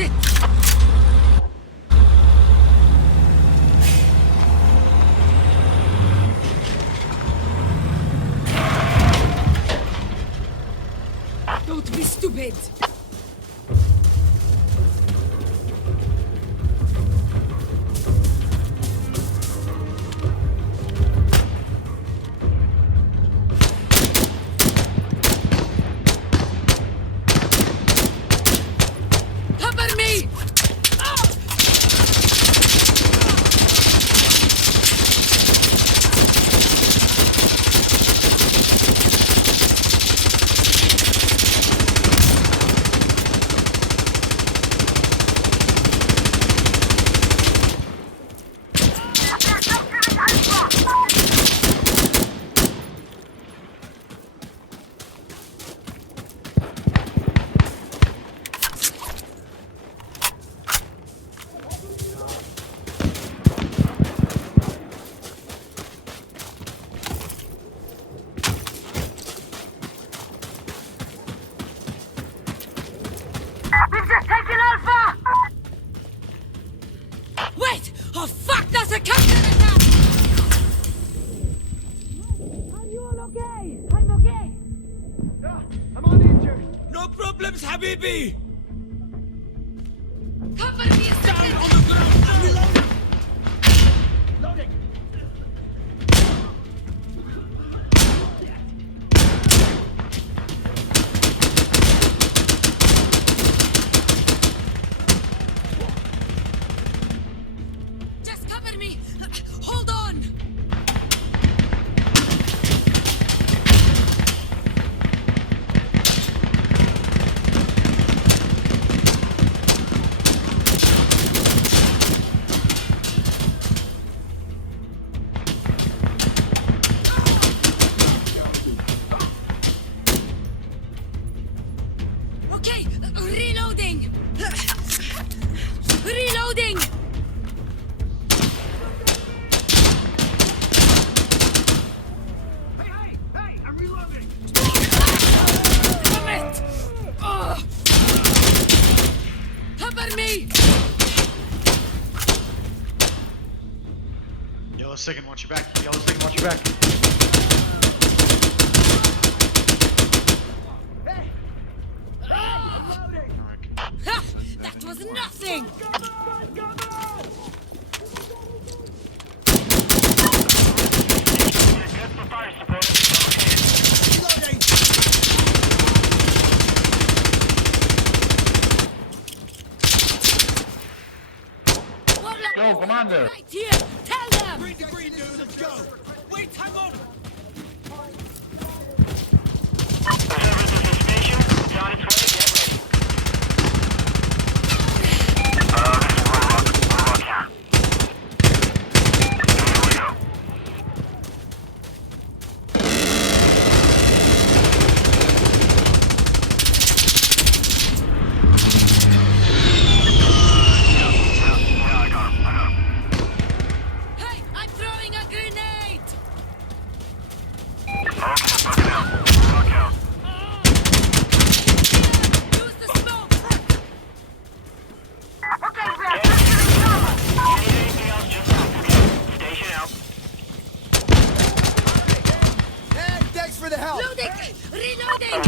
it! Don't be stupid! Cover me! We've just taken Alpha! Wait! Oh fuck, that's a counterattack! Are you all okay? I'm okay! Yeah, I'm uninjured. No problems, Habibi! Cover me a Down second! on the ground! I'm reloading! Loading! Just cover me! Hold on! Okay, reloading! Reloading! Hey, I'm reloading! Damn it! Oh. Cover me! Yellow second, watch your back. Yellow second, watch your back. Hey! I'm loading! Ha! That was nothing! Reloading! Warlock Go, Commander! right here! Tell them! Green to green, dude, let's go! Wait, hang on! Hey, I'm throwing a grenade! Use the smoke! Hey, thanks for the help! Loading! Reloading!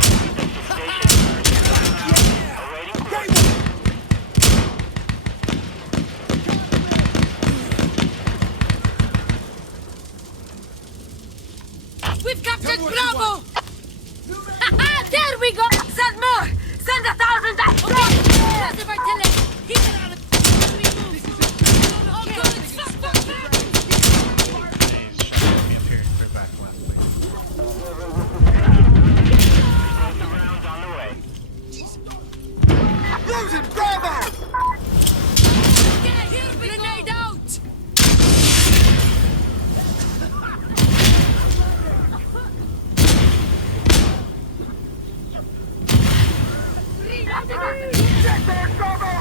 We've captured Bravo! There we go! Send more! Send 1,000 back! Okay! Lots of artillery! Keep it on it! Oh, good! Fuck, fuck, fuck! Please, shut me up here and clear back left, please. Losing Bravo! Yeah, here we grenade out! Get there, Bravo!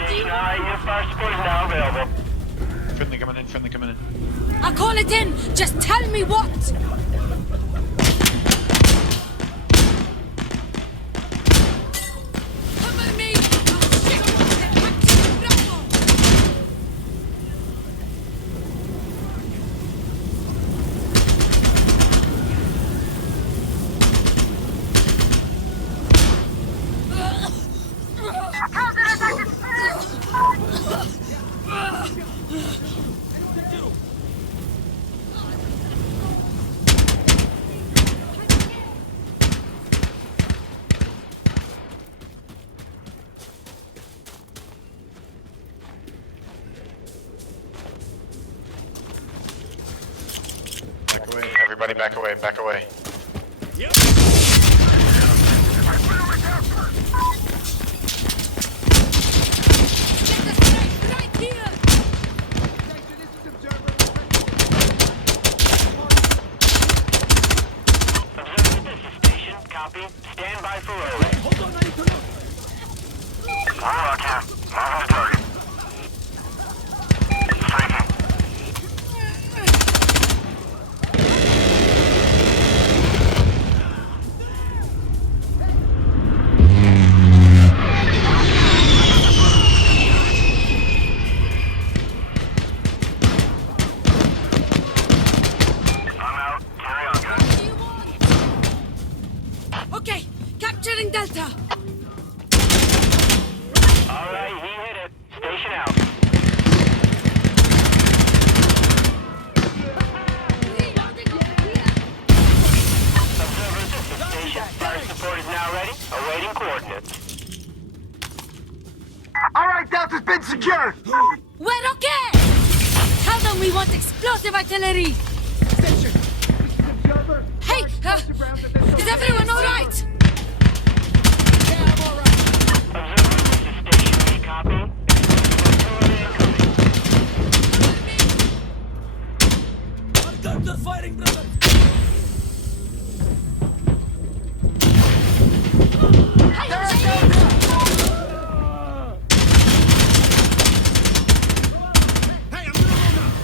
Alright, your fire support is now available. Friendly coming in. I'll call it in. Just tell me what. Cover me. Oh, shit. Active Bravo. Back away. Everybody back away. Get the strike right here. Observer, this is station. Copy. Stand by for rolling. Hold on, I need to look. All out here. Mark on target. Striking. I'm out. Carry on, guys. What do you want? Okay, capturing Delta. All right, he hit it. Station out. Observer, this is station. Fire support is now ready. Awaiting coordinates. Alright, Delta's been secured! We're okay. Tell them we want explosive artillery. Station! This is Observer. Hey, is everyone all right? Yeah, I'm alright. Observer, this is station. We copy. Our guns are fighting, brother! Hey, I'm gonna roll now!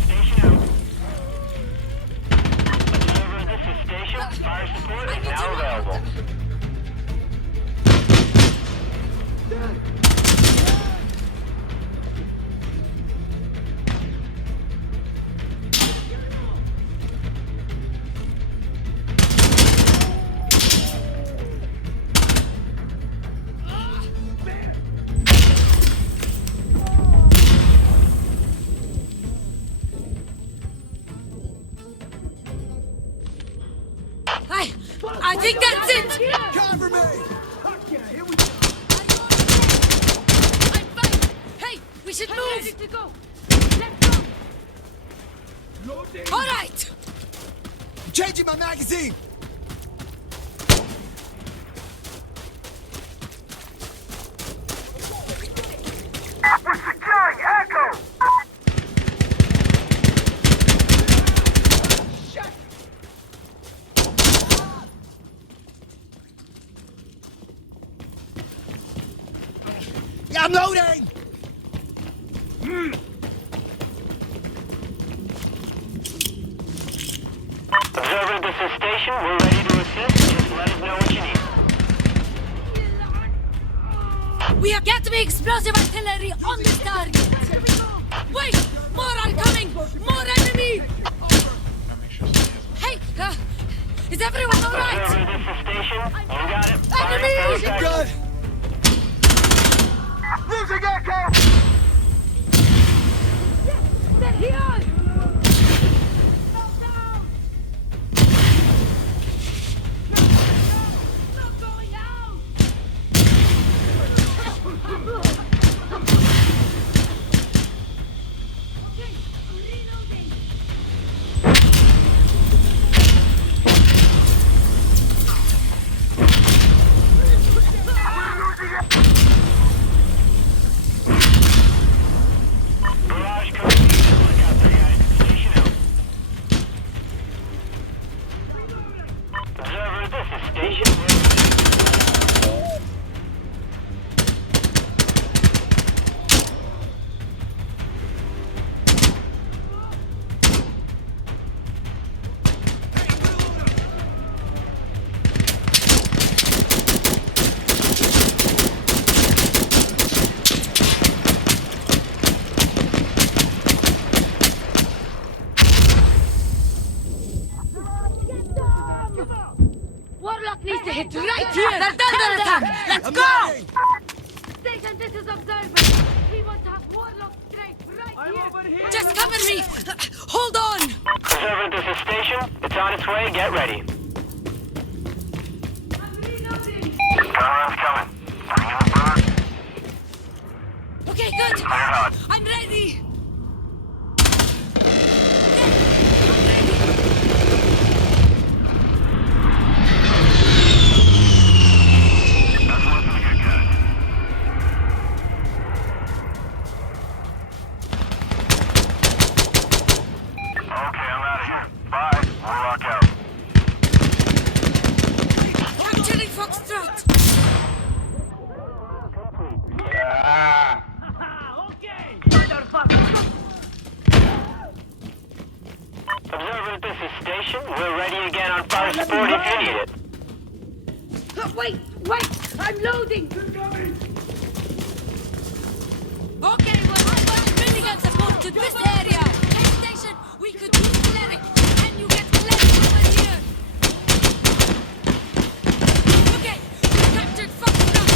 Station out. Observer, this is station. Fire support is now available. I think that's it. Cover me! Okay, here we go. I'm fine. Hey, we should move. Ready to go. Let's go. Loading. All right. Changing my magazine! We're securing Echo! Yeah, I'm loading! Observer, this is station. We're ready to assist. Just let us know what you need. We have got to be explosive artillery on this target. Wait, more are coming. More enemy. Gotta make sure somebody has Hey, is everyone all right? Observer, this is station. You got it. Fire Enemy! support Good! active. Losing Echo! They're here. Not going out. Okay, reloading. this is Station. Warlock needs to hit right here! They're under attack! Let's go! Station, this is Observer. We want to have Warlock straight right here! Just cover me! Hold on! Observer, this is Station. It's on its way. Get ready. I'm reloading! Gunrun's coming. Bring it back. Okay, good! on. I'm ready! That's one for the good guys. Okay, I'm out of here. Bye. We'll rock out. Capturing Foxtrot! Observer, this is Station. We're ready again on fire support if you need it. Wait! I'm loading! Okay, well, I'm really got support to this area! Next station, we could use cleric! Can you get cleric over here? Okay, we captured Foxtrot!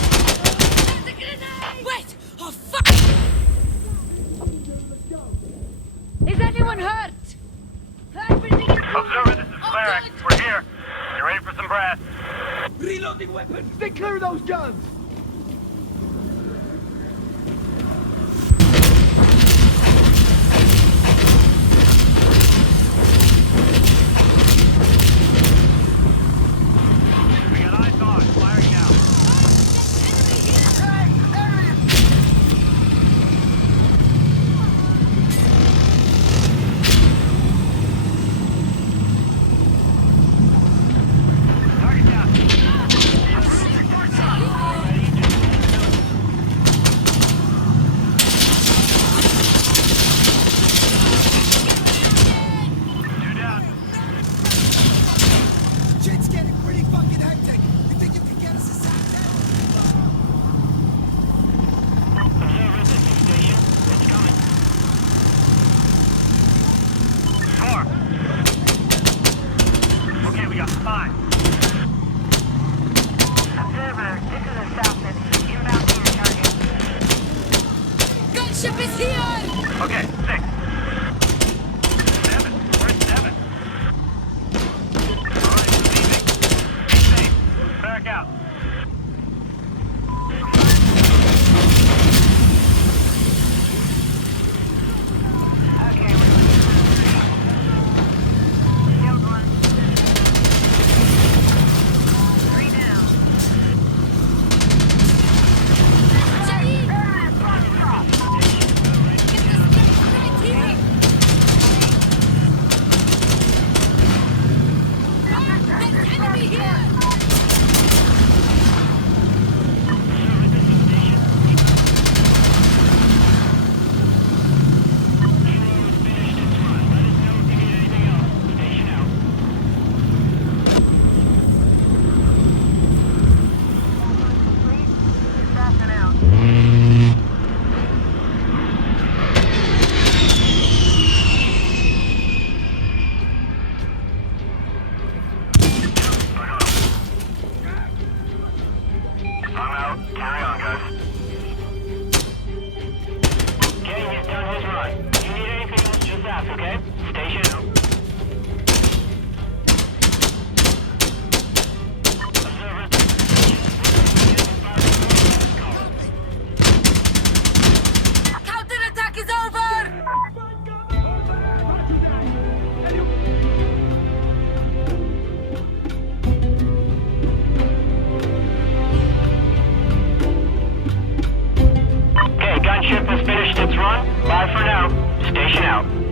There's a grenade! Wait! Oh, fuck! Is anyone hurt? Everything is Observer, this is Cleric. good. We're here. You ready for some brass? Reloading weapons! Stay clear of those guns! We got eyes on. Firing now. Target down. Two down. Shit's getting pretty fucking hectic! You think you can get us a sack Observer, this is Station. It's coming. 4. Okay, we got 5. Observer, this is the Southman. Inbound to your target. Gunship is here! Okay, 6. 7. Where's 7? Alright, leaving. Be safe. Back out. Okay, killed one. 3 down. Shahid! Get the stick right here! There's enemy here! I'm out. Carry on, guys. Okay, he's done his run. If you need anything else, just ask, okay? Station out. Observer, Counterattack is over! Okay, gunship has finished its run. Bye for now. Station out.